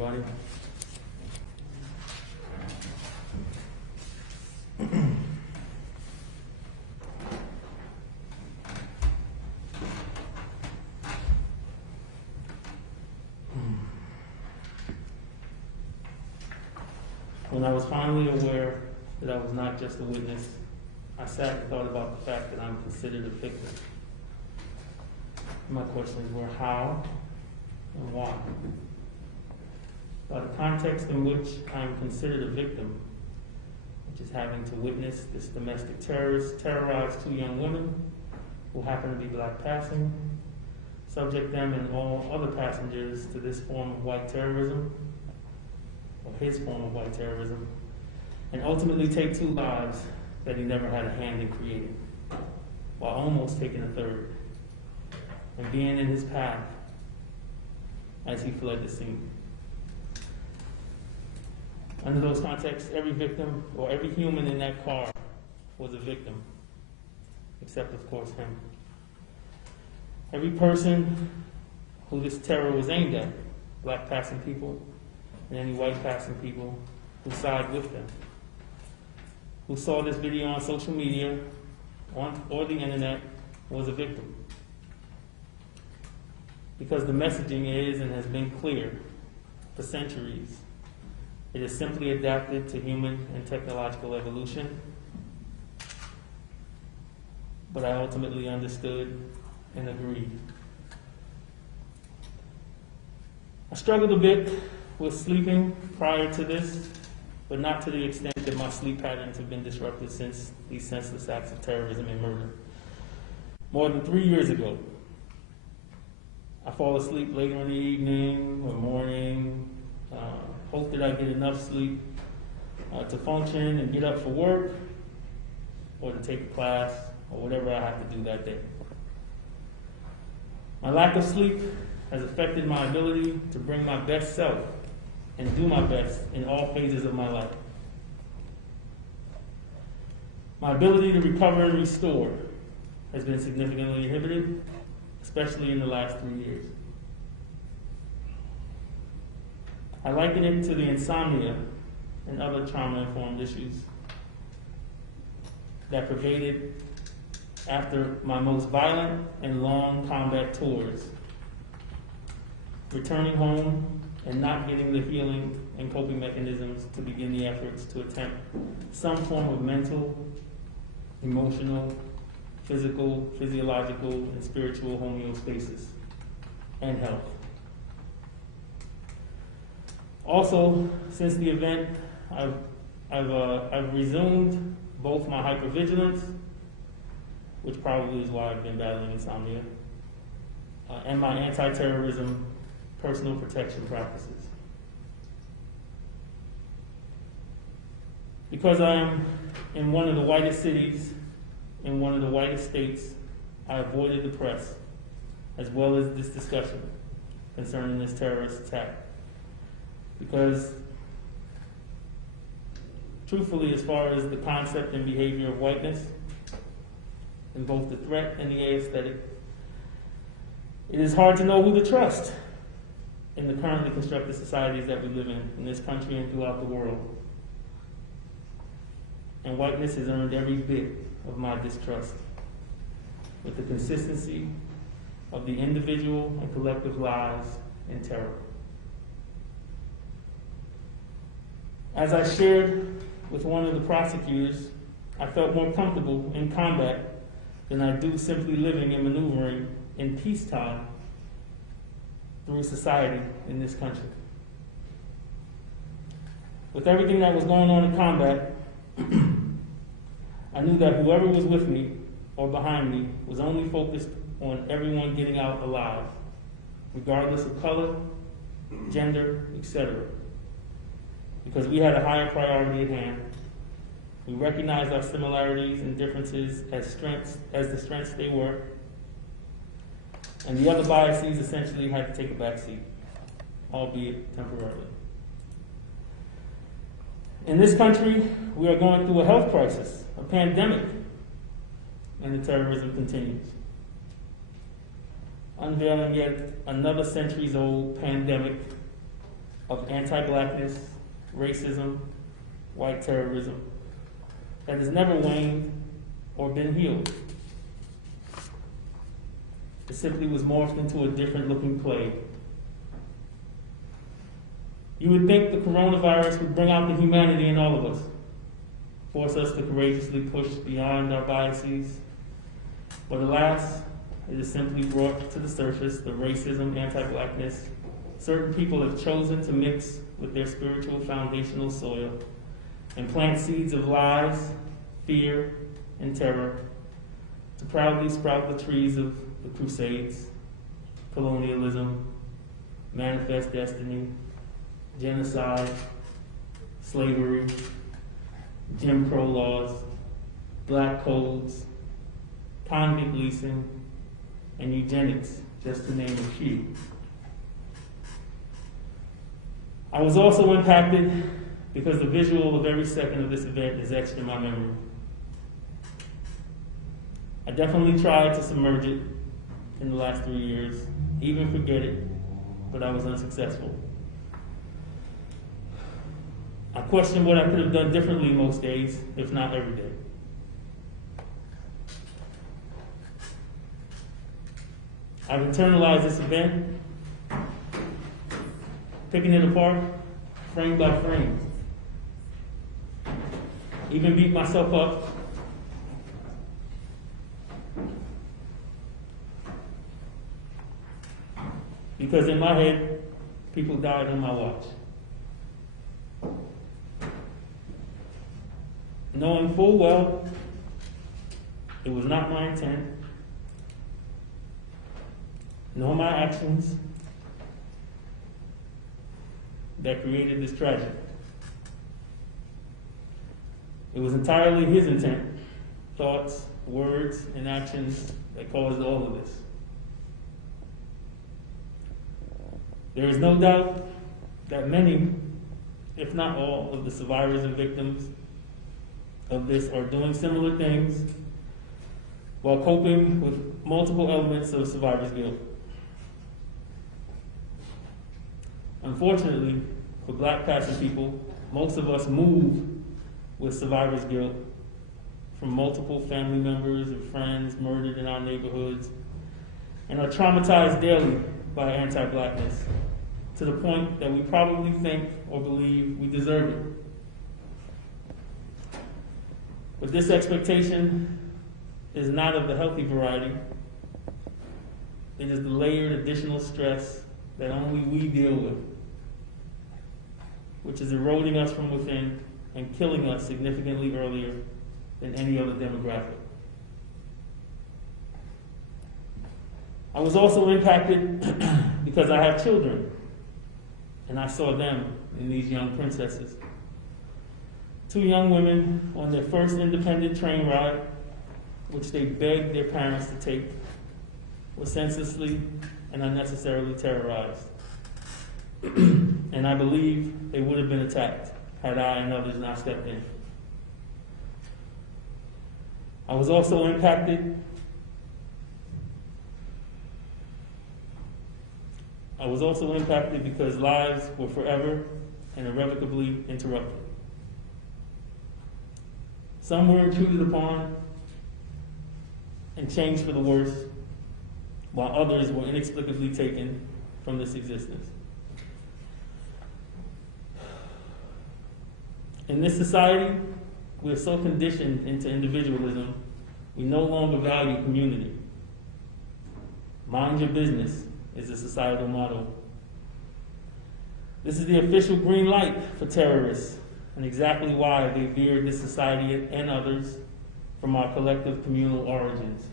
everybody. When I was finally aware that I was not just a witness, I sat and thought about the fact that I'm considered a victim. My questions were how and why. By the context in which I am considered a victim, which is having to witness this domestic terrorist terrorize two young women who happen to be black passing, subject them and all other passengers to this form of white terrorism, or his form of white terrorism, and ultimately take two lives that he never had a hand in creating, while almost taking a third, and being in his path as he fled the scene. Under those contexts, every victim or every human in that car was a victim, except of course him. Every person who this terror was aimed at, black passing people and any white passing people who side with them, who saw this video on social media or the internet, was a victim. Because the messaging is and has been clear for centuries. It is simply adapted to human and technological evolution. But I ultimately understood and agreed. I struggled a bit with sleeping prior to this, but not to the extent that my sleep patterns have been disrupted since these senseless acts of terrorism and murder. More than 3 years ago, I fall asleep later in the evening or morning, hope that I get enough sleep to function and get up for work or to take a class or whatever I have to do that day. My lack of sleep has affected my ability to bring my best self and do my best in all phases of my life. My ability to recover and restore has been significantly inhibited, especially in the last 3 years. I liken it to the insomnia and other trauma-informed issues that pervaded after my most violent and long combat tours, returning home and not getting the healing and coping mechanisms to begin the efforts to attempt some form of mental, emotional, physical, physiological, and spiritual homeostasis and health. Also, since the event, I've resumed both my hypervigilance, which probably is why I've been battling insomnia, and my anti-terrorism personal protection practices. Because I am in one of the whitest cities, in one of the whitest states, I avoided the press, as well as this discussion concerning this terrorist attack. Because, truthfully, as far as the concept and behavior of whiteness, in both the threat and the aesthetic, it is hard to know who to trust in the currently constructed societies that we live in this country and throughout the world. And whiteness has earned every bit of my distrust, with the consistency of the individual and collective lies and terror. As I shared with one of the prosecutors, I felt more comfortable in combat than I do simply living and maneuvering in peacetime through society in this country. With everything that was going on in combat, I knew that whoever was with me or behind me was only focused on everyone getting out alive, regardless of color, gender, etc. Because we had a higher priority at hand. We recognized our similarities and differences as the strengths they were, and the other biases essentially had to take a back seat, albeit temporarily. In this country, we are going through a health crisis, a pandemic, and the terrorism continues. Unveiling yet another centuries-old pandemic of anti-blackness, racism, white terrorism that has never waned or been healed. It simply was morphed into a different looking plague. You would think the coronavirus would bring out the humanity in all of us, force us to courageously push beyond our biases, but alas, it has simply brought to the surface the racism, anti-blackness certain people have chosen to mix with their spiritual foundational soil and plant seeds of lies, fear, and terror to proudly sprout the trees of the Crusades, colonialism, manifest destiny, genocide, slavery, Jim Crow laws, black codes, convict leasing, and eugenics, just to name a few. I was also impacted because the visual of every second of this event is etched in my memory. I definitely tried to submerge it in the last 3 years, even forget it, but I was unsuccessful. I question what I could have done differently most days, if not every day. I've internalized this event, picking it apart, frame by frame. Even beat myself up. Because in my head, people died on my watch. Knowing full well it was not my intent, nor my actions that created this tragedy. It was entirely his intent, thoughts, words, and actions that caused all of this. There is no doubt that many, if not all, of the survivors and victims of this are doing similar things while coping with multiple elements of survivor's guilt. Unfortunately, for black passing people, most of us move with survivor's guilt from multiple family members and friends murdered in our neighborhoods and are traumatized daily by anti-blackness to the point that we probably think or believe we deserve it. But this expectation is not of the healthy variety. It is the layered additional stress that only we deal with, which is eroding us from within and killing us significantly earlier than any other demographic. I was also impacted because I have children, and I saw them in these young princesses. 2 young women on their first independent train ride, which they begged their parents to take, were senselessly and unnecessarily terrorized. And I believe they would have been attacked had I and others not stepped in. I was also impacted because lives were forever and irrevocably interrupted. Some were intruded upon and changed for the worse, while others were inexplicably taken from this existence. In this society, we are so conditioned into individualism, we no longer value community. Mind your business is a societal motto. This is the official green light for terrorists, and exactly why they veered this society and others from our collective communal origins.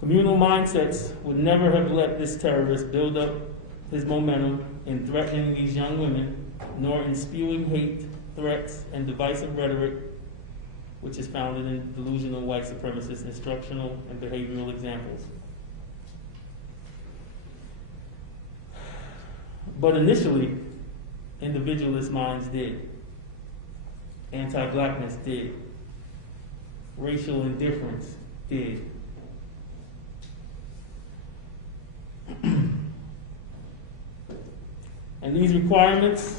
Communal mindsets would never have let this terrorist build up his momentum in threatening these young women, nor in spewing hate, threats, and divisive rhetoric, which is founded in delusional white supremacist instructional and behavioral examples. But initially, individualist minds did. Anti-blackness did. Racial indifference did. And these requirements,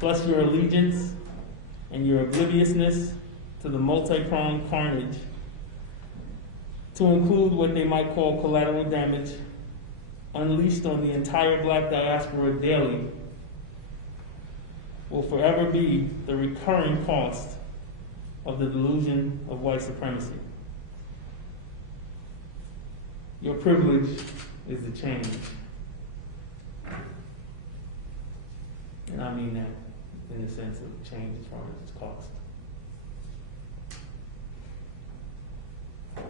plus your allegiance and your obliviousness to the multi-pronged carnage, to include what they might call collateral damage, unleashed on the entire black diaspora daily, will forever be the recurring cost of the delusion of white supremacy. Your privilege is the change. And I mean that in the sense of change as far as its cost.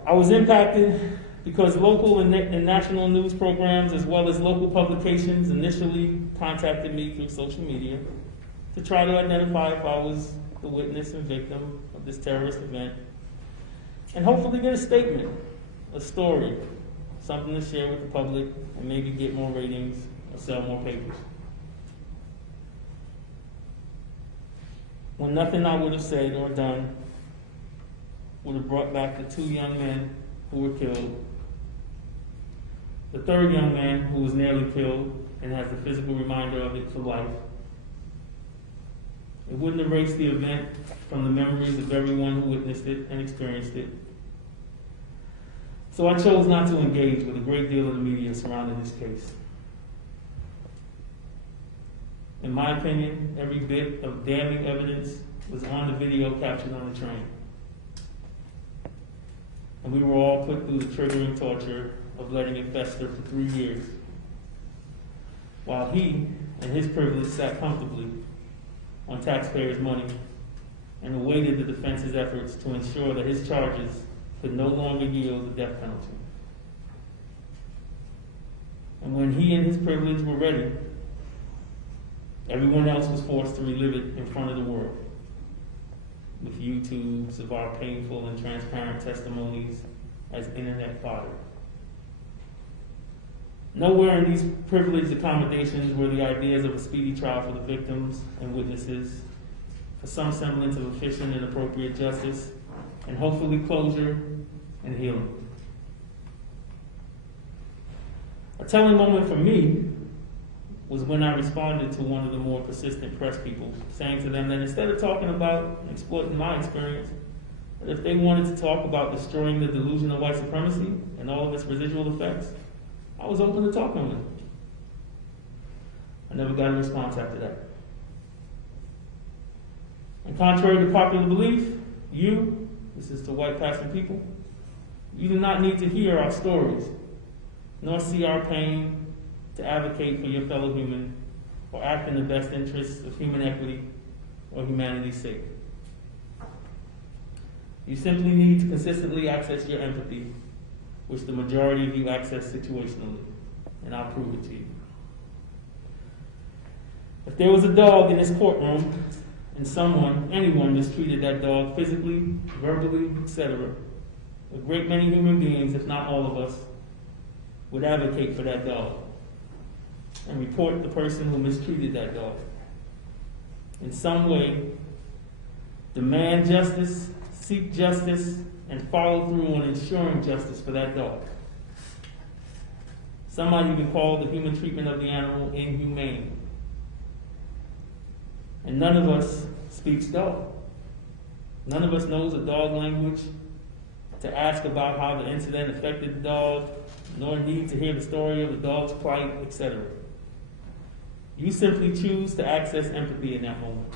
I was impacted because local and national news programs, as well as local publications, initially contacted me through social media to try to identify if I was the witness and victim of this terrorist event, and hopefully get a statement, a story, something to share with the public, and maybe get more ratings or sell more papers. When nothing I would have said or done would have brought back the 2 young men who were killed, the 3rd young man who was nearly killed and has the physical reminder of it for life. It wouldn't erase the event from the memories of everyone who witnessed it and experienced it. So I chose not to engage with a great deal of the media surrounding this case. In my opinion, every bit of damning evidence was on the video captured on the train. And we were all put through the triggering torture of letting it fester for 3 years, while he and his privilege sat comfortably on taxpayers' money and awaited the defense's efforts to ensure that his charges could no longer yield the death penalty. And when he and his privilege were ready, everyone else was forced to relive it in front of the world, with YouTubes of our painful and transparent testimonies as internet fodder. Nowhere in these privileged accommodations were the ideas of a speedy trial for the victims and witnesses, for some semblance of efficient and appropriate justice, and hopefully closure and healing. A telling moment for me was when I responded to one of the more persistent press people, saying to them that instead of talking about and exploiting my experience, that if they wanted to talk about destroying the delusion of white supremacy and all of its residual effects, I was open to talking with them. I never got a response after that. And contrary to popular belief, this is to white passing people, you do not need to hear our stories, nor see our pain to advocate for your fellow human or act in the best interests of human equity or humanity's sake. You simply need to consistently access your empathy, which the majority of you access situationally, and I'll prove it to you. If there was a dog in this courtroom and anyone mistreated that dog physically, verbally, etc., a great many human beings, if not all of us, would advocate for that dog and report the person who mistreated that dog. In some way, demand justice, seek justice, and follow through on ensuring justice for that dog. Some might even call the human treatment of the animal inhumane. And none of us speaks dog. None of us knows a dog language to ask about how the incident affected the dog, nor need to hear the story of the dog's plight, etc. You simply choose to access empathy in that moment.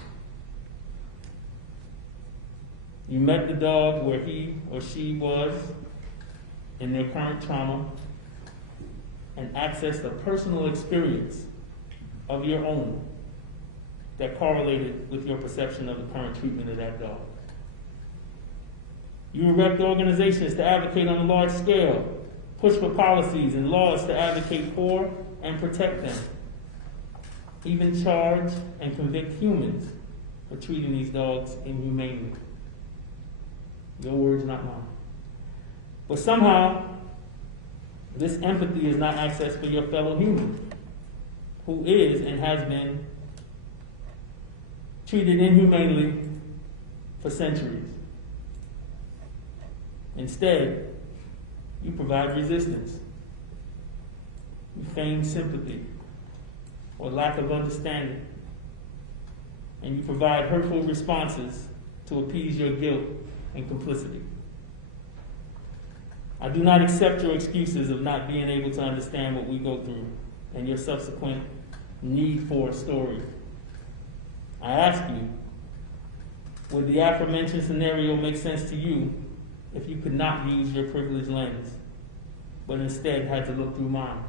You met the dog where he or she was in their current trauma and accessed a personal experience of your own that correlated with your perception of the current treatment of that dog. You erect organizations to advocate on a large scale, push for policies and laws to advocate for and protect them, even charge and convict humans for treating these dogs inhumanely. Your words, not mine. But somehow, this empathy is not accessed for your fellow human, who is and has been treated inhumanely for centuries. Instead, you provide resistance. You feign sympathy. or lack of understanding, and you provide hurtful responses to appease your guilt and complicity. I do not accept your excuses of not being able to understand what we go through and your subsequent need for a story. I ask you, would the aforementioned scenario make sense to you if you could not use your privileged lens, but instead had to look through mine?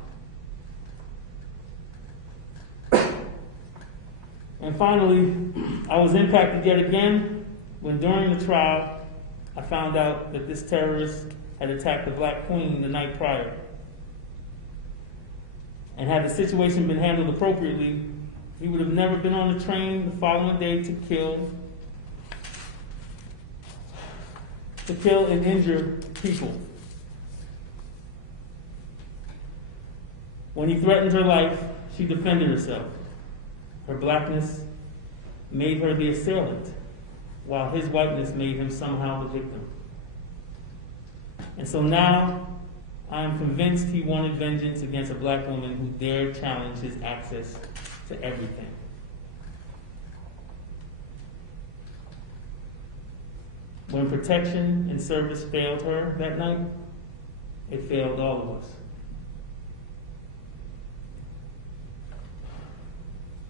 And finally, I was impacted yet again when during the trial, I found out that this terrorist had attacked the Black Queen the night prior. And had the situation been handled appropriately, he would have never been on the train the following day to kill and injure people. When he threatened her life, she defended herself. Her blackness made her the assailant, while his whiteness made him somehow the victim. And so now, I am convinced he wanted vengeance against a black woman who dared challenge his access to everything. When protection and service failed her that night, it failed all of us.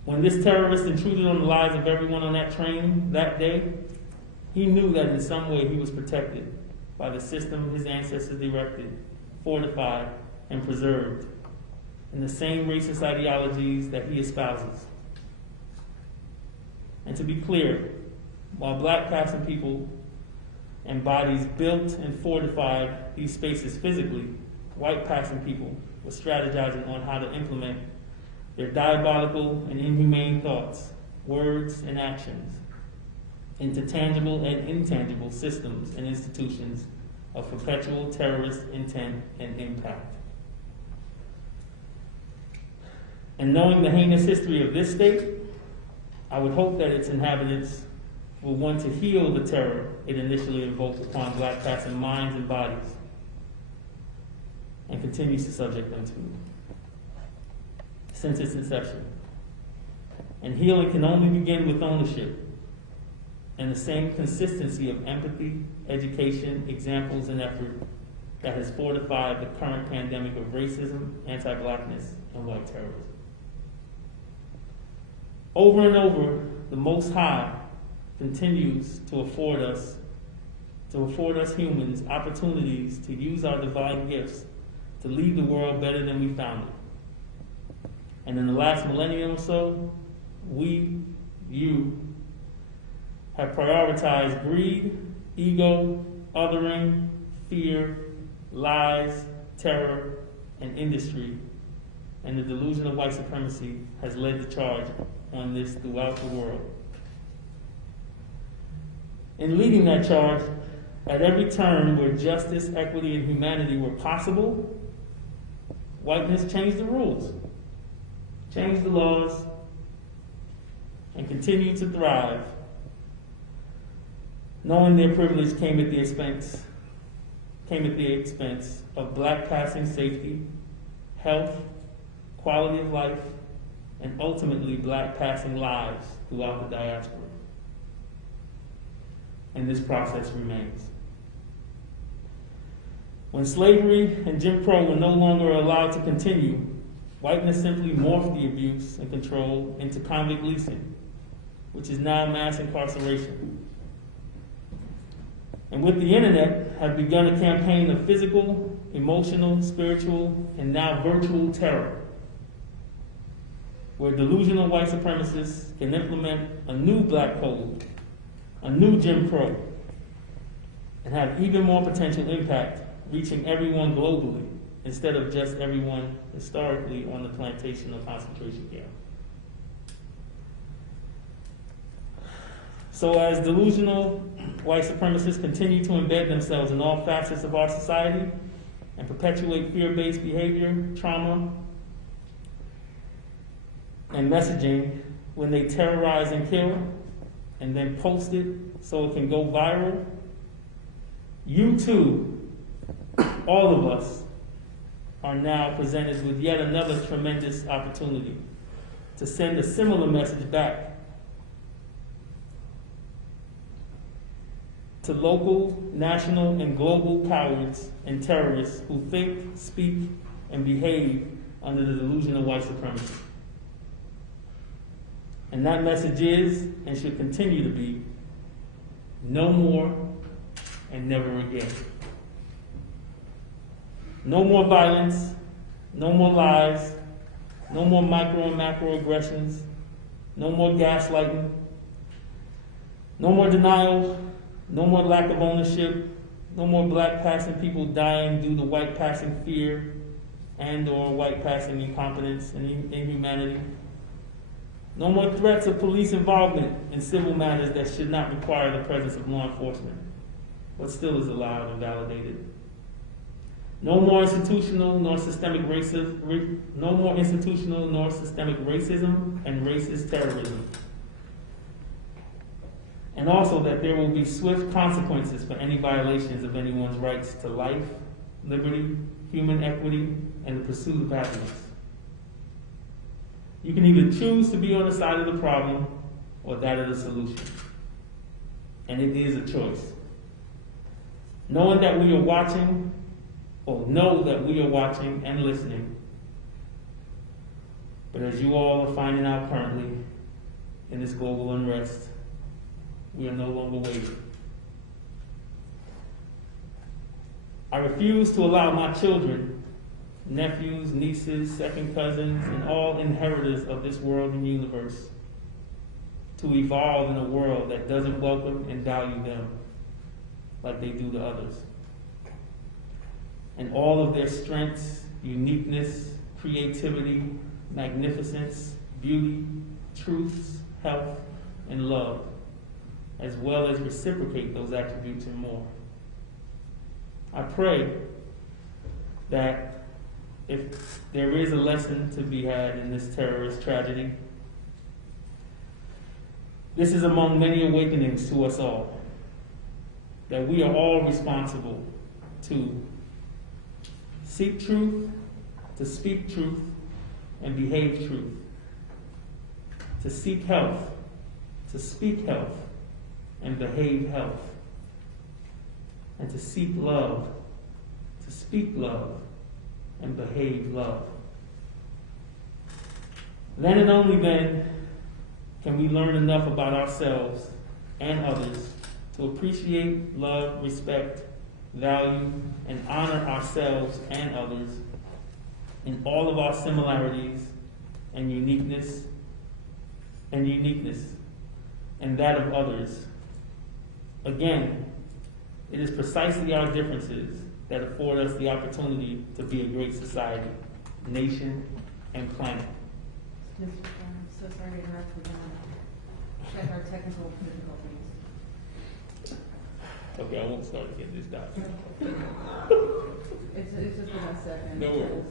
When this terrorist intruded on the lives of everyone on that train that day, he knew that in some way he was protected by the system his ancestors erected, fortified, and preserved in the same racist ideologies that he espouses. And to be clear, while black passing people and bodies built and fortified these spaces physically, white passing people were strategizing on how to implement their diabolical and inhumane thoughts, words, and actions into tangible and intangible systems and institutions of perpetual terrorist intent and impact. And knowing the heinous history of this state, I would hope that its inhabitants will want to heal the terror it initially invoked upon black passing minds and bodies, and continues to subject them to since its inception. And healing can only begin with ownership and the same consistency of empathy, education, examples, and effort that has fortified the current pandemic of racism, anti-blackness, and white terrorism. Over and over, the Most High continues to afford us humans opportunities to use our divine gifts to leave the world better than we found it. And in the last millennium or so, you have prioritized greed, ego, othering, fear, lies, terror, and industry. And the delusion of white supremacy has led the charge on this throughout the world. In leading that charge, at every turn where justice, equity, and humanity were possible, whiteness changed the rules, changed the laws, and continued to thrive, knowing their privilege came at the expense of black passing safety, health, quality of life, and ultimately black passing lives throughout the diaspora. And this process remains. When slavery and Jim Crow were no longer allowed to continue, whiteness simply morphed the abuse and control into convict leasing, which is now mass incarceration. And with the internet, have begun a campaign of physical, emotional, spiritual, and now virtual terror, where delusional white supremacists can implement a new black code, a new Jim Crow, and have even more potential impact, reaching everyone globally instead of just everyone historically on the plantation or concentration camp. So as delusional white supremacists continue to embed themselves in all facets of our society and perpetuate fear-based behavior, trauma, and messaging when they terrorize and kill, and then post it so it can go viral, you too, all of us, are now presented with yet another tremendous opportunity to send a similar message back to local, national, and global cowards and terrorists who think, speak, and behave under the delusion of white supremacy. And that message is, and should continue to be, no more and never again. No more violence, no more lies, no more micro and macro aggressions, no more gaslighting, no more denial, no more lack of ownership, no more black passing people dying due to white passing fear and or white passing incompetence and inhumanity. No more threats of police involvement in civil matters that should not require the presence of law enforcement, but still is allowed and validated. No more institutional nor systemic racism. No more institutional nor systemic racism and racist terrorism. And also that there will be swift consequences for any violations of anyone's rights to life, liberty, human equity, and the pursuit of happiness. You can either choose to be on the side of the problem or that of the solution. And it is a choice. Knowing that we are watching, or know that we are watching and listening. But as you all are finding out currently in this global unrest, we are no longer waiting. I refuse to allow my children, nephews, nieces, second cousins, and all inheritors of this world and universe to evolve in a world that doesn't welcome and value them like they do to others. And all of their strengths, uniqueness, creativity, magnificence, beauty, truths, health, and love, as well as reciprocate those attributes and more. I pray that if there is a lesson to be had in this terrorist tragedy, this is among many awakenings to us all, that we are all responsible to seek truth, to speak truth, and behave truth, to seek health, to speak health, and behave health, and to seek love, to speak love, and behave love. Then and only then can we learn enough about ourselves and others to appreciate, love, respect, value, and honor ourselves and others in all of our similarities and uniqueness, and that of others. Again, it is precisely our differences that afford us the opportunity to be a great society, nation, and planet. Mr. Chairman, I'm so sorry to interrupt. We're going to check our technical difficulties. Okay, I won't start again this time. It's just been a second. No worries.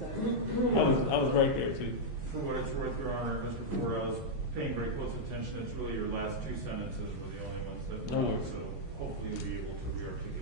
I was right there too. For what it's worth, Your Honor, Mr. Forde, I was paying very close attention. It's really your last two sentences were the only ones that. No worries. So hopefully you'll be able to re-articulate